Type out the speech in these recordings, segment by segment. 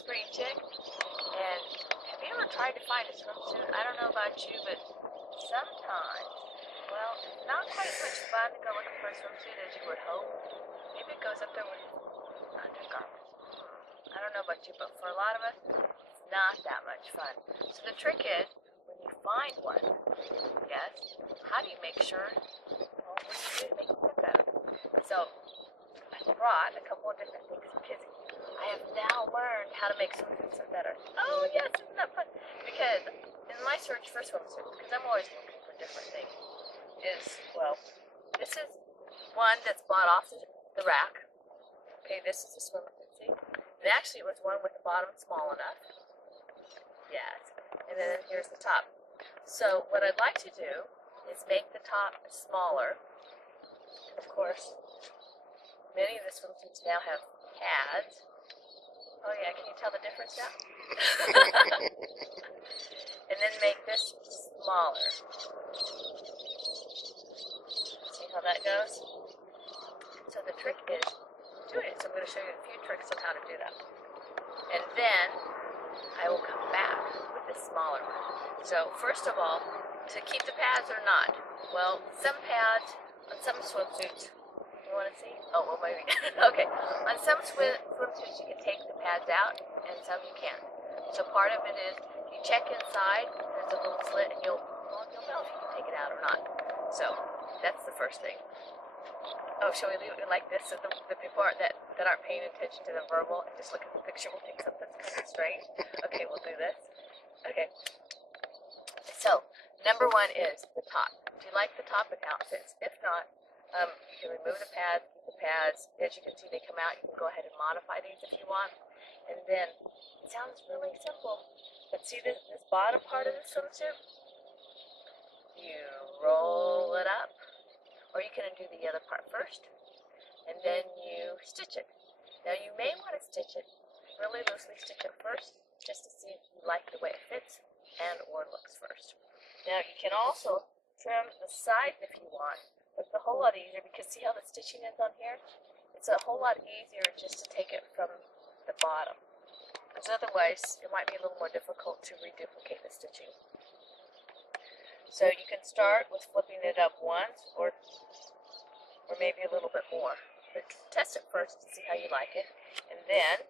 spring chick, and have you ever tried to find a swimsuit? I don't know about you, but sometimes, well, it's not quite as much fun to go looking for a swimsuit as you would hope. Maybe it goes up there with undergarments. I don't know about you, but for a lot of us, it's not that much fun. So the trick is, when you find one, yes, how do you make sure, well, what do you do to make it look better? So I brought a couple of different things because I have now learned how to make swimsuits better. Oh yes, isn't that fun? Because in my search for swimsuits, because I'm always looking for different things, well, this is one that's bought off the rack. Okay, this is a swimsuit, see? And actually it was one with the bottom small enough. Yes. And then here's the top. So what I'd like to do is make the top smaller. And of course, many of the swimsuits now have pads. Oh yeah, can you tell the difference now? And then make this smaller. See how that goes? So the trick is doing it. So I'm going to show you a few tricks on how to do that. And then I will come back with this smaller one. So first of all, to keep the pads or not, well, some pads on some swimsuits, you want to see? Oh, well, maybe. Okay. On some swimsuits, you can take the pads out, and some you can't. So part of it is you check inside. There's a little slit, and you'll know if you can take it out or not. So that's the first thing. Oh, shall we leave it like this so the people that aren't paying attention to the verbal and just look at the picture will think something's kind of strange? Okay, we'll do this. Okay. So number one is the top. Do you like the top and outfits? If not, you can remove the pads, keep the pads. As you can see, they come out. You can go ahead and modify these if you want. And then, it sounds really simple, but see this bottom part of the swimsuit? You roll it up, or you can do the other part first, and then you stitch it. Now, you may want to stitch it, really loosely stitch it first, just to see if you like the way it fits and or looks first. Now, you can also trim the sides if you want. It's a whole lot easier because see how the stitching is on here? It's a whole lot easier just to take it from the bottom. Because otherwise, it might be a little more difficult to reduplicate the stitching. So you can start with flipping it up once or maybe a little bit more. But test it first to see how you like it. And then,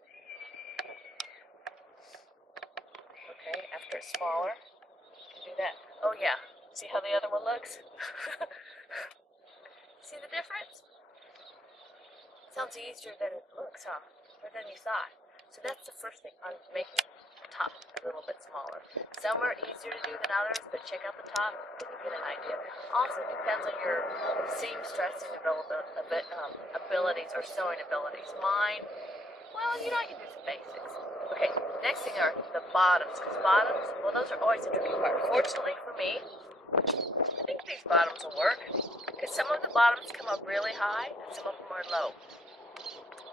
okay, after it's smaller, you can do that. Oh yeah, see how the other one looks? See the difference? Sounds easier than it looks, huh? Or than you thought. So that's the first thing on making the top a little bit smaller. Some are easier to do than others, but check out the top and you get an idea. Also, it depends on your seamstressing abilities or sewing abilities. Mine, well, you know, I can do some basics. Okay, next thing are the bottoms. Because bottoms, well, those are always the tricky part. Fortunately for me, I think these bottoms will work. Because some of the bottoms come up really high and some of them are low.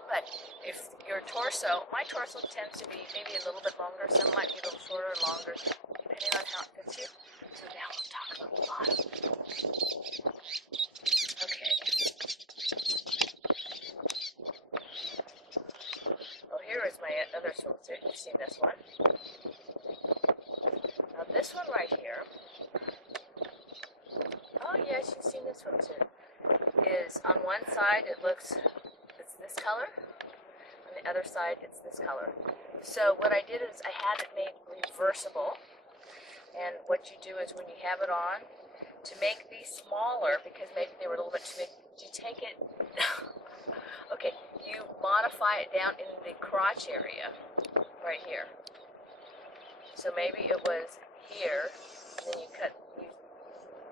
But if your torso, my torso tends to be maybe a little bit longer, some might be a little shorter or longer, depending on how it fits you. So now we'll talk about the bottom. Okay. Well, here is my other swimsuit. You've seen this one. Now this one right here, oh yes, you've seen this swimsuit, is on one side it's this color, on the other side it's this color. So what I did is I had it made reversible, and what you do is when you have it on, to make these smaller, because maybe they were a little bit too big, you take it, okay, you modify it down in the crotch area, right here. So maybe it was here, and then you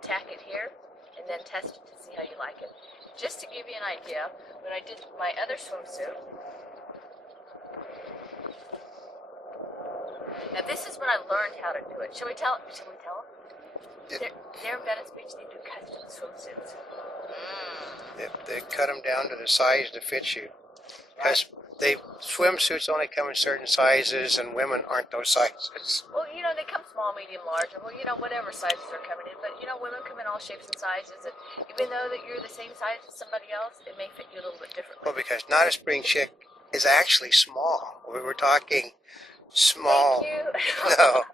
tack it here, and then test it to see how you like it. Just to give you an idea, when I did my other swimsuit, now this is when I learned how to do it. Shall we tell them? They're in Venice Beach, they do custom swimsuits. They cut them down to the size that fits you. Because swimsuits only come in certain sizes, and women aren't those sizes. Well, you know, they come small, medium, large, and well, you know, whatever sizes are coming in. But, you know, women come in all shapes and sizes, and even though that you're the same size as somebody else, it may fit you a little bit differently. Well, because not a spring chick is actually small. We were talking small. Thank you. No,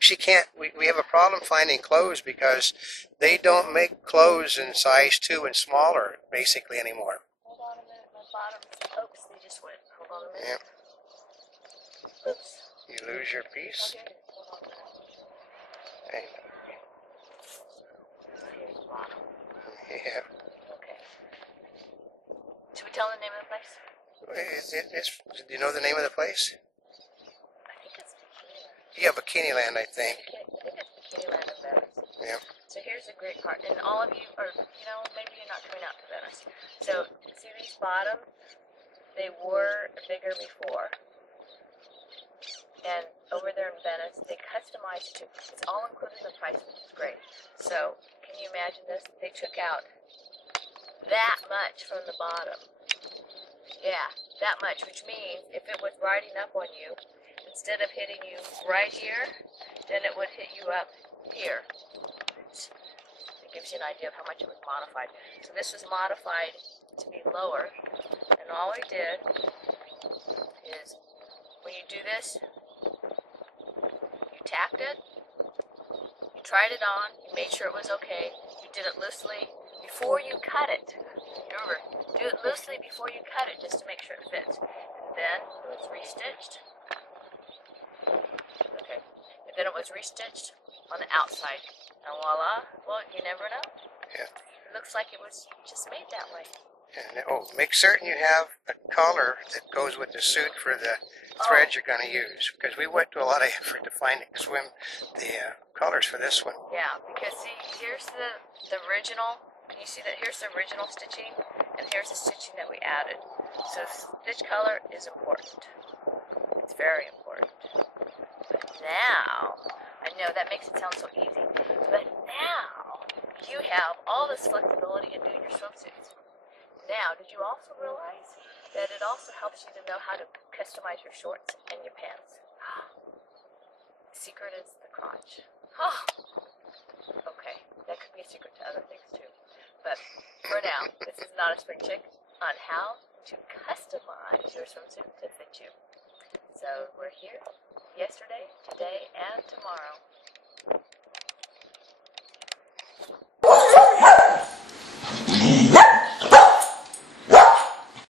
she can't. We have a problem finding clothes because they don't make clothes in size 2 and smaller basically anymore. Hold on a minute, my bottom. Oops, they just went. Hold on a minute. Yep. Oops. You lose your piece. Okay, hold on a minute. Okay. Here's the bottom. Yeah. Okay. Should we tell the name of the place? Do you know the name of the place? I think it's Bikini Land. Yeah, Bikini Land, I think. I think it's Bikini Land in Venice. Yeah. So here's the great part. And all of you are, maybe you're not coming out to Venice. So see these bottoms? They were bigger before. And over there in Venice, they customized it. It's all included in the price, which is great. So can you imagine this? They took out that much from the bottom. Yeah, that much, which means if it was riding up on you, instead of hitting you right here, then it would hit you up here. It gives you an idea of how much it was modified. So this was modified to be lower, and all we did is when you do this, you tapped it, you tried it on, you made sure it was okay, you did it loosely before you cut it. Remember, do it loosely before you cut it just to make sure it fits. And then it was restitched. Okay. And then it was restitched on the outside. And voila, well, you never know. Yeah. It looks like it was just made that way. And make certain you have a collar that goes with the suit for the thread you're going to use, because we went to a lot of effort to find the colors for this one. Yeah, because see, here's the original. Can you see that? Here's the original stitching, and here's the stitching that we added. So stitch color is important. It's very important. But now, I know that makes it sound so easy, but now you have all this flexibility in doing your swimsuits. Now, did you also realize that it also helps you to know how to customize your shorts and your pants? The secret is the crotch. Okay, that could be a secret to other things too. But for now, this is not a spring chick on how to customize your swimsuit to fit you. So we're here yesterday, today, and tomorrow.